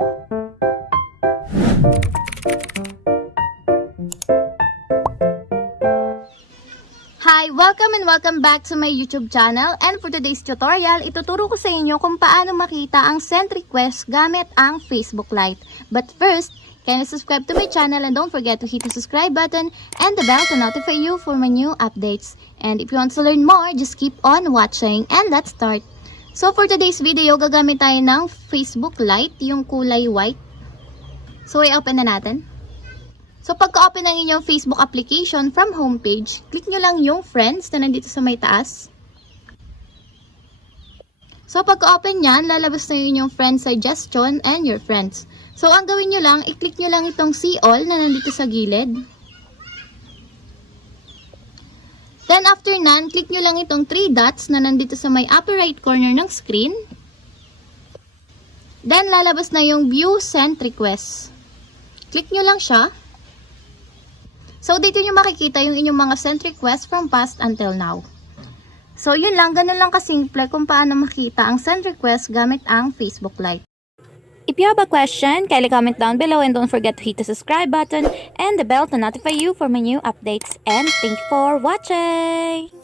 Hi! Welcome and welcome back to my YouTube channel, and for today's tutorial, ituturo ko sa inyo kung paano makita ang send request gamit ang Facebook Lite. But first, can you subscribe to my channel and don't forget to hit the subscribe button and the bell to notify you for my new updates. And if you want to learn more, just keep on watching and let's start. So for today's video, gagamit tayo ng Facebook Lite, yung kulay white. So i-open na natin. So pagka-open ng inyong Facebook application from homepage, click nyo lang yung friends na nandito sa may taas. So pagka-open nyan, lalabas na yun yung friend suggestion and your friends. So ang gawin nyo lang, i-click nyo lang itong see all na nandito sa gilid. Then after nan, click nyo lang itong 3 dots na nandito sa may upper right corner ng screen. Then lalabas na yung view sent request. Click nyo lang siya. So, dito nyo makikita yung inyong mga sent request from past until now. So, yun lang. Ganun lang kasimple kung paano makita ang send request gamit ang Facebook Lite. If you have a question, kindly comment down below and don't forget to hit the subscribe button and the bell to notify you for my new updates. And thank you for watching!